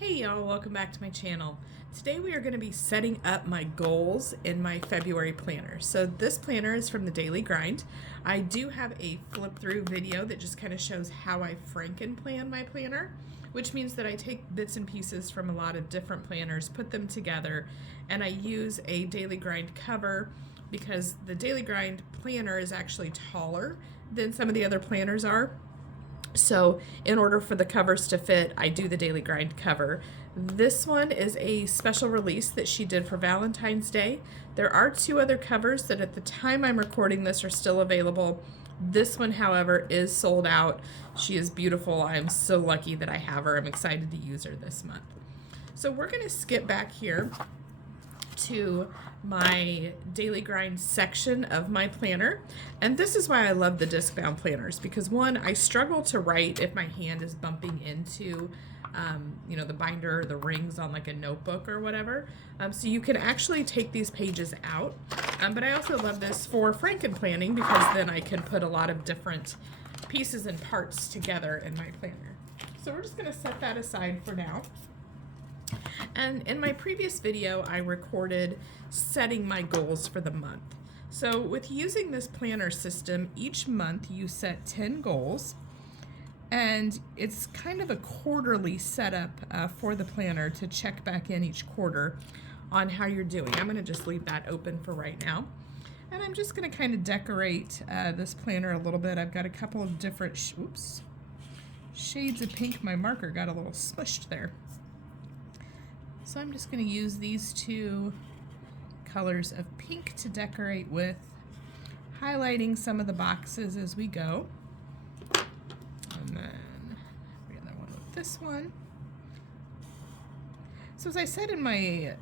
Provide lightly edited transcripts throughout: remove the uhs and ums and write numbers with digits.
Hey y'all, welcome back to my channel. Today we are going to be setting up my goals in my February planner. So this planner is from the Daily Grind. I do have a flip through video that just kind of shows how I Franken-plan my planner, which means that I take bits and pieces from a lot of different planners, put them together, and I use a Daily Grind cover because the Daily Grind planner is actually taller than some of the other planners are. So in order for the covers to fit, I do the Daily Grind cover. This one is a special release that she did for Valentine's Day. There are two other covers that at the time I'm recording this are still available. This one, however, is sold out. She is beautiful. I'm so lucky that I have her. I'm excited to use her this month. So we're going to skip back here to my Daily Grind section of my planner, and this is why I love the disc bound planners, because one, I struggle to write if my hand is bumping into the binder or the rings on like a notebook or whatever, so you can actually take these pages out, but I also love this for Franken-planning because then I can put a lot of different pieces and parts together in my planner. So we're just going to set that aside for now. And in my previous video, I recorded setting my goals for the month. So with using this planner system, each month you set 10 goals, and it's kind of a quarterly setup for the planner to check back in each quarter on how you're doing. I'm going to just leave that open for right now. And I'm just going to kind of decorate this planner a little bit. I've got a couple of different shades of pink. My marker got a little smushed there. So I'm just going to use these two colors of pink to decorate with, highlighting some of the boxes as we go. And then the other one with this one. So as I said in my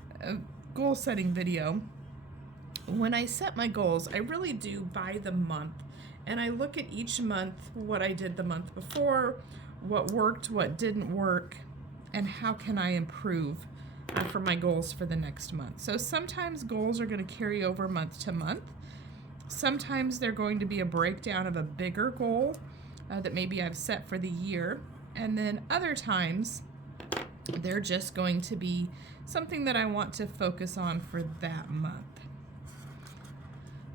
goal setting video, when I set my goals, I really do by the month. And I look at each month, what I did the month before, what worked, what didn't work, and how can I improve for my goals for the next month. So sometimes goals are going to carry over month to month. Sometimes they're going to be a breakdown of a bigger goal that maybe I've set for the year. And then other times they're just going to be something that I want to focus on for that month.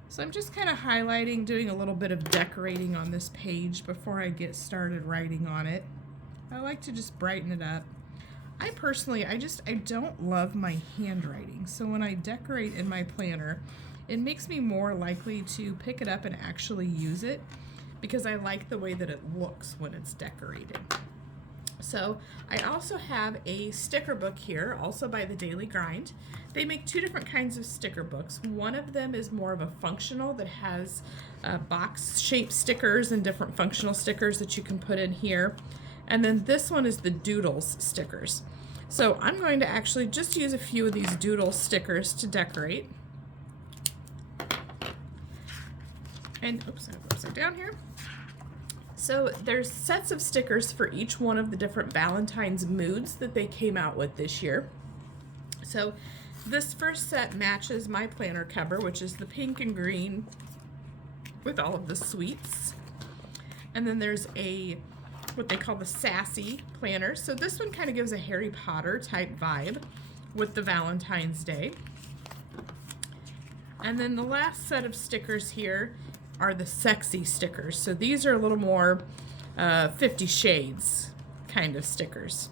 So I'm just kind of highlighting, doing a little bit of decorating on this page before I get started writing on it. I like to just brighten it up. I personally, I don't love my handwriting. So when I decorate in my planner, it makes me more likely to pick it up and actually use it because I like the way that it looks when it's decorated. So I also have a sticker book here, also by the Daily Grind. They make two different kinds of sticker books. One of them is more of a functional that has box-shaped stickers and different functional stickers that you can put in here. And then this one is the Doodles stickers. So I'm going to actually just use a few of these Doodle stickers to decorate. And oops, I have it upside down here. So there's sets of stickers for each one of the different Valentine's moods that they came out with this year. So this first set matches my planner cover, which is the pink and green with all of the sweets. And then there's what they call the sassy planner. So this one kind of gives a Harry Potter type vibe with the Valentine's Day. And then the last set of stickers here are the sexy stickers. So these are a little more 50 Shades kind of stickers.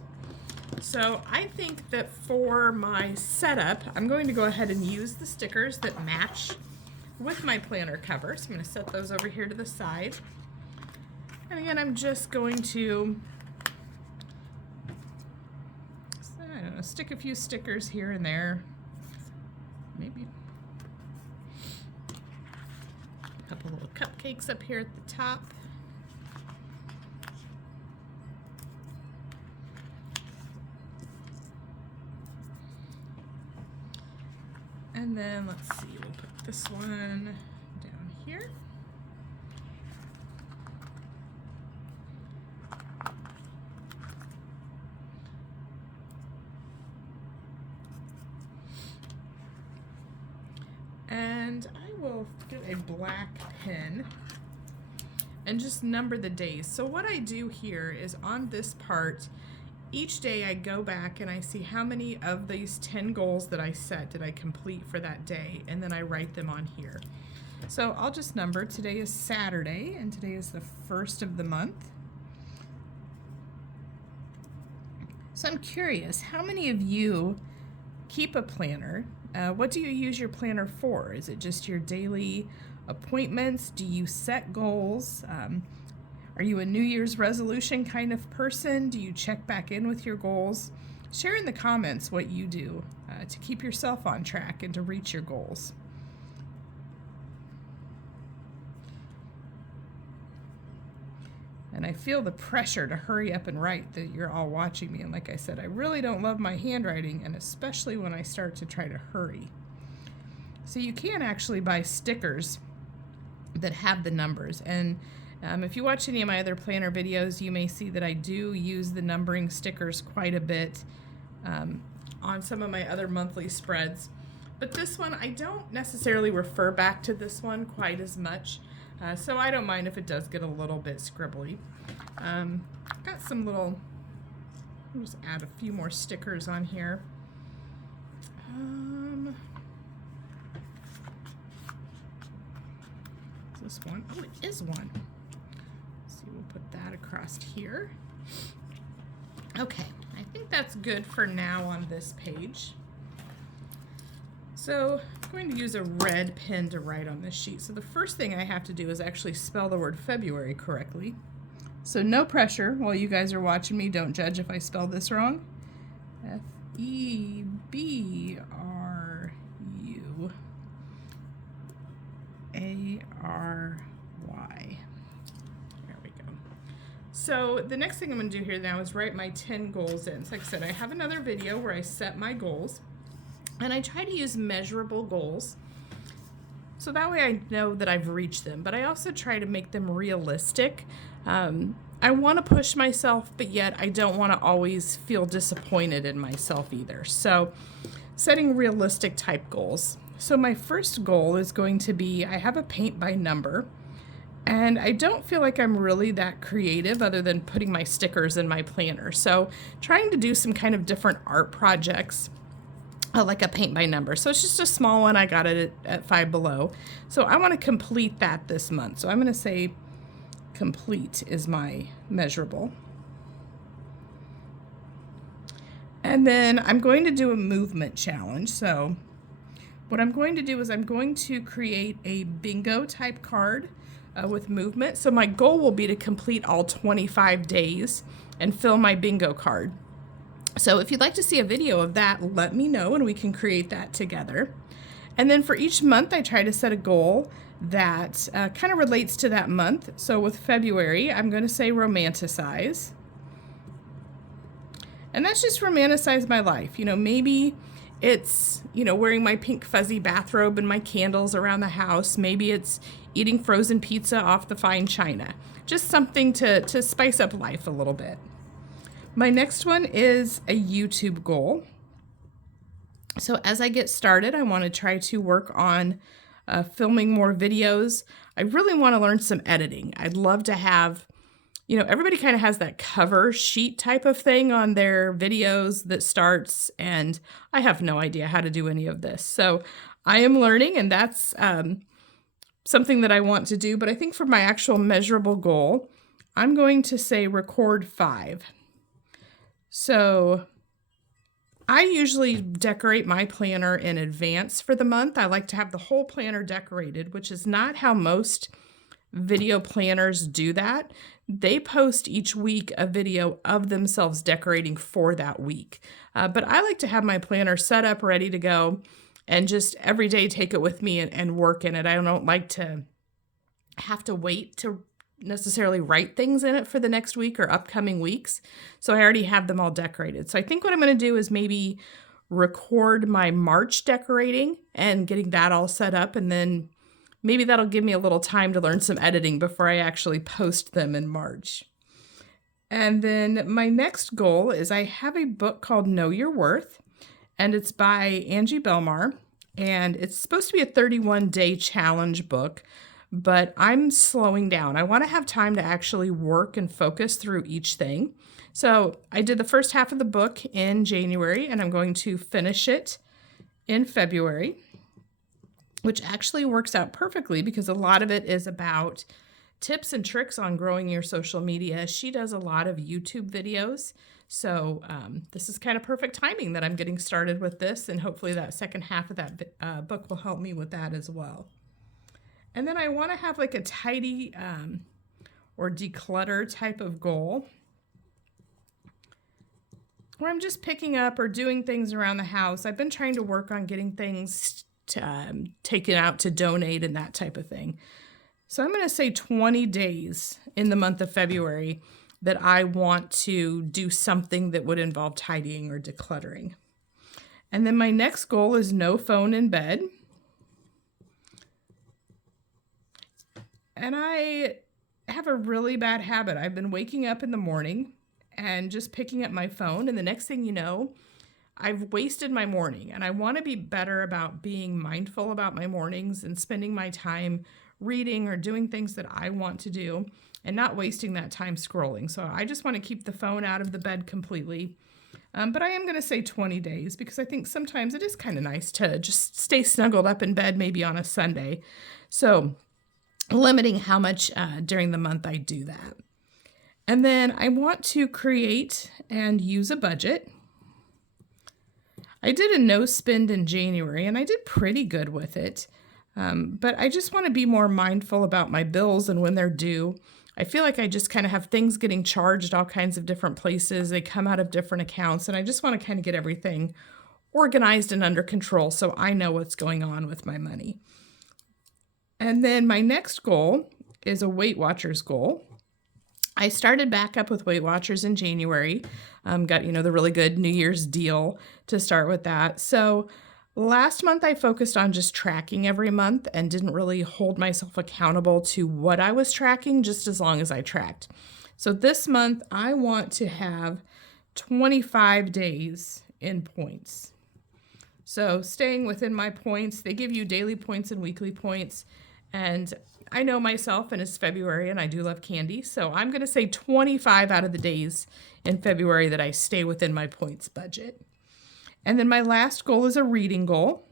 So I think that for my setup, I'm going to go ahead and use the stickers that match with my planner cover. So I'm going to set those over here to the side. And again, I'm just going to, I don't know, stick a few stickers here and there. Maybe a couple little cupcakes up here at the top. And then let's see, we'll put this one down here. And I will get a black pen and just number the days. So what I do here is on this part, each day I go back and I see how many of these 10 goals that I set did I complete for that day, and then I write them on here. So I'll just number, today is Saturday, and today is the 1st of the month. So I'm curious, how many of you keep a planner? What do you use your planner for? Is it just your daily appointments? Do you set goals? Are you a New Year's resolution kind of person? Do you check back in with your goals? Share in the comments what you do to keep yourself on track and to reach your goals. And I feel the pressure to hurry up and write that you're all watching me. And like I said, I really don't love my handwriting, and especially when I start to try to hurry. So you can actually buy stickers that have the numbers. And if you watch any of my other planner videos, you may see that I do use the numbering stickers quite a bit on some of my other monthly spreads. But this one, I don't necessarily refer back to this one quite as much. So I don't mind if it does get a little bit scribbly. Got some little, I'll just add a few more stickers on here. Is this one? Oh, it is one. Let's see, we'll put that across here. Okay, I think that's good for now on this page. So I'm going to use a red pen to write on this sheet. So the first thing I have to do is actually spell the word February correctly. So no pressure while you guys are watching me. Don't judge if I spell this wrong. F-E-B-R-U-A-R-Y. There we go. So the next thing I'm going to do here now is write my 10 goals in. So like I said, I have another video where I set my goals. And I try to use measurable goals, so that way I know that I've reached them, but I also try to make them realistic. I want to push myself, but yet I don't want to always feel disappointed in myself either. So setting realistic type goals. So my first goal is going to be, I have a paint by number, and I don't feel like I'm really that creative other than putting my stickers in my planner. So trying to do some kind of different art projects. Like a paint by number. So it's just a small one. I got it at Five Below. So I want to complete that this month. So I'm going to say complete is my measurable. And then I'm going to do a movement challenge. So what I'm going to do is I'm going to create a bingo type card with movement. So my goal will be to complete all 25 days and fill my bingo card. So if you'd like to see a video of that, let me know and we can create that together. And then for each month, I try to set a goal that kind of relates to that month. So with February, I'm going to say romanticize. And that's just romanticize my life. You know, maybe it's, you know, wearing my pink fuzzy bathrobe and my candles around the house. Maybe it's eating frozen pizza off the fine china. Just something to spice up life a little bit. My next one is a YouTube goal. So as I get started, I want to try to work on filming more videos. I really want to learn some editing. I'd love to have, you know, everybody kind of has that cover sheet type of thing on their videos that starts, and I have no idea how to do any of this. So I am learning, and that's something that I want to do. But I think for my actual measurable goal, I'm going to say record 5. So I usually decorate my planner in advance for the month. I like to have the whole planner decorated, which is not how most video planners do that. They post each week a video of themselves decorating for that week. But I like to have my planner set up, ready to go, and just every day take it with me and work in it. I don't like to have to wait to necessarily write things in it for the next week or upcoming weeks. So I already have them all decorated. So I think what I'm going to do is maybe record my March decorating and getting that all set up, and then maybe that'll give me a little time to learn some editing before I actually post them in March. And then my next goal is I have a book called Know Your Worth, and it's by Angie Belmar, and it's supposed to be a 31-day challenge book. But I'm slowing down. I want to have time to actually work and focus through each thing. So I did the first half of the book in January, and I'm going to finish it in February, which actually works out perfectly because a lot of it is about tips and tricks on growing your social media. She does a lot of YouTube videos. So this is kind of perfect timing that I'm getting started with this, and hopefully that second half of that book will help me with that as well. And then I want to have like a tidy or declutter type of goal, where I'm just picking up or doing things around the house. I've been trying to work on getting things taken out to donate and that type of thing. So I'm going to say 20 days in the month of February that I want to do something that would involve tidying or decluttering. And then my next goal is no phone in bed. And I have a really bad habit. I've been waking up in the morning and just picking up my phone, and the next thing you know, I've wasted my morning. And I want to be better about being mindful about my mornings and spending my time reading or doing things that I want to do and not wasting that time scrolling. So I just want to keep the phone out of the bed completely. But I am going to say 20 days because I think sometimes it is kind of nice to just stay snuggled up in bed, maybe on a Sunday. So limiting how much during the month I do that. And then I want to create and use a budget. I did a no spend in January and I did pretty good with it. But I just want to be more mindful about my bills and when they're due. I feel like I just kind of have things getting charged all kinds of different places. They come out of different accounts, and I just want to kind of get everything organized and under control so I know what's going on with my money. And then my next goal is a Weight Watchers goal. I started back up with Weight Watchers in January. Got, the really good New Year's deal to start with that. So last month I focused on just tracking every month and didn't really hold myself accountable to what I was tracking, just as long as I tracked. So this month I want to have 25 days in points. So staying within my points, they give you daily points and weekly points. And I know myself, and it's February, and I do love candy. So I'm going to say 25 out of the days in February that I stay within my points budget. And then my last goal is a reading goal.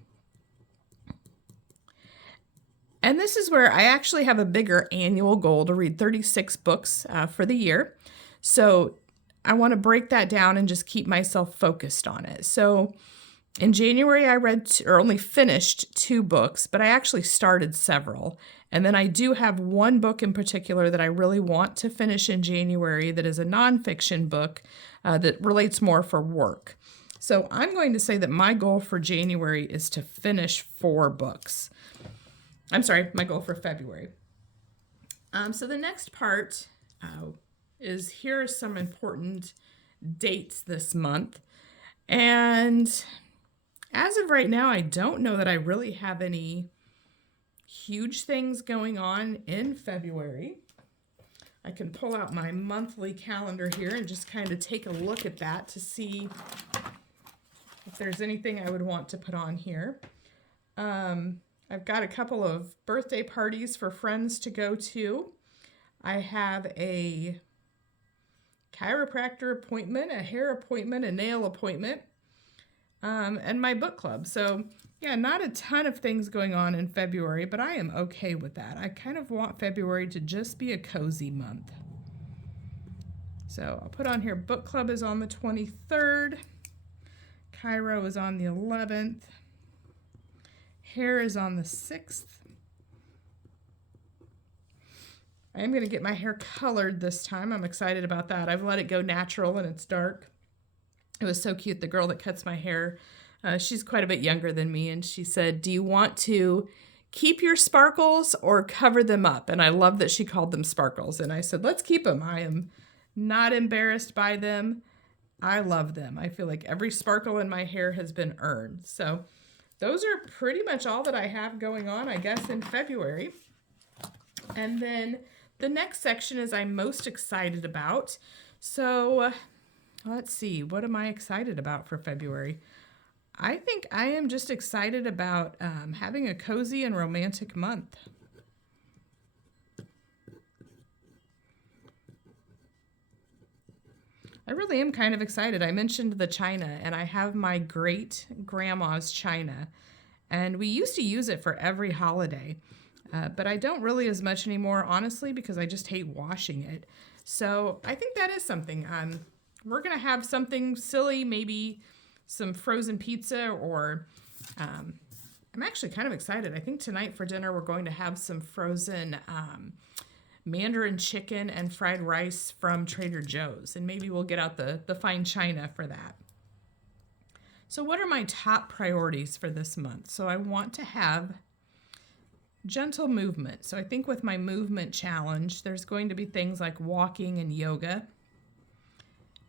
And this is where I actually have a bigger annual goal to read 36 books for the year. So I want to break that down and just keep myself focused on it. So in January, I read or only finished 2 books, but I actually started several. And then I do have one book in particular that I really want to finish in January that is a nonfiction book that relates more for work. So I'm going to say that my goal for January is to finish 4 books. I'm sorry, my goal for February. So the next part is here are some important dates this month. And as of right now, I don't know that I really have any huge things going on in February. I can pull out my monthly calendar here and just kind of take a look at that to see if there's anything I would want to put on here. I've got a couple of birthday parties for friends to go to. I have a chiropractor appointment, a hair appointment, a nail appointment, and my book club. So yeah, not a ton of things going on in February, but I am okay with that. I kind of want February to just be a cozy month. So I'll put on here book club is on the 23rd. Chiro is on the 11th. Hair is on the 6th. I am going to get my hair colored this time. I'm excited about that. I've let it go natural and it's dark. It was so cute. The girl that cuts my hair, she's quite a bit younger than me, and she said, "Do you want to keep your sparkles or cover them up?" And I love that she called them sparkles. And I said, let's keep them. I am not embarrassed by them. I love them. I feel like every sparkle in my hair has been earned. So those are pretty much all that I have going on, I guess, in February. And then the next section is I'm most excited about. So let's see, what am I excited about for February? I think I am just excited about having a cozy and romantic month. I really am kind of excited. I mentioned the china, and I have my great grandma's china, and we used to use it for every holiday, but I don't really as much anymore, honestly, because I just hate washing it. So I think that is something. We're gonna have something silly, maybe some frozen pizza, or I'm actually kind of excited. I think tonight for dinner we're going to have some frozen Mandarin chicken and fried rice from Trader Joe's, and maybe we'll get out the fine china for that. So what are my top priorities for this month? So I want to have gentle movement. So I think with my movement challenge, there's going to be things like walking and yoga.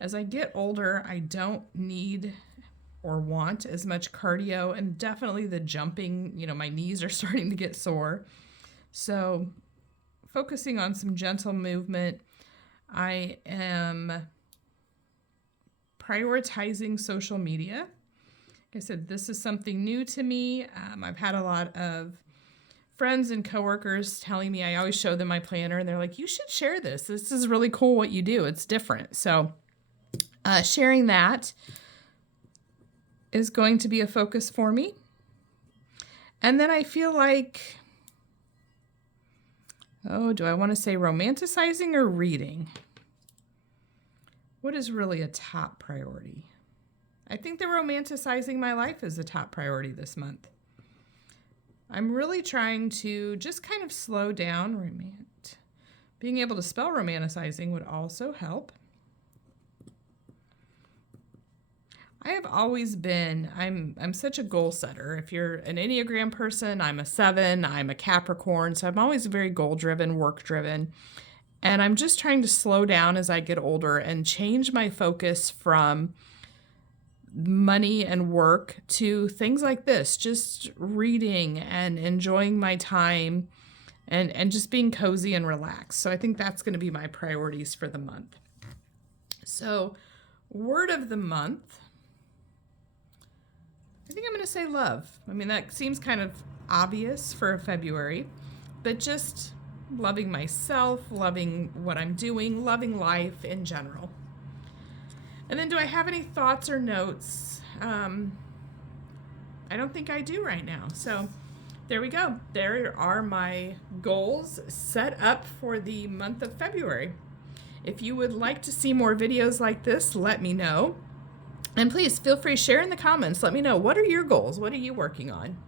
As I get older, I don't need or want as much cardio, and definitely the jumping, my knees are starting to get sore. So focusing on some gentle movement. I am prioritizing social media. Like I said, this is something new to me. I've had a lot of friends and coworkers telling me, I always show them my planner, and they're like, you should share this. This is really cool what you do. It's different. So sharing that is going to be a focus for me. And then I feel like, do I want to say romanticizing or reading? What is really a top priority? I think that romanticizing my life is a top priority this month. I'm really trying to just kind of slow down. Being able to spell romanticizing would also help. I have always been, I'm such a goal setter. If you're an Enneagram person, I'm a 7, I'm a Capricorn, so I'm always very goal-driven, work-driven. And I'm just trying to slow down as I get older and change my focus from money and work to things like this, just reading and enjoying my time and just being cozy and relaxed. So I think that's going to be my priorities for the month. So word of the month, I think I'm going to say love. I mean, that seems kind of obvious for February, but just loving myself, loving what I'm doing, loving life in general. And then do I have any thoughts or notes? I don't think I do right now. So there we go. There are my goals set up for the month of February. If you would like to see more videos like this, let me know. And please feel free to share in the comments. Let me know, what are your goals? What are you working on?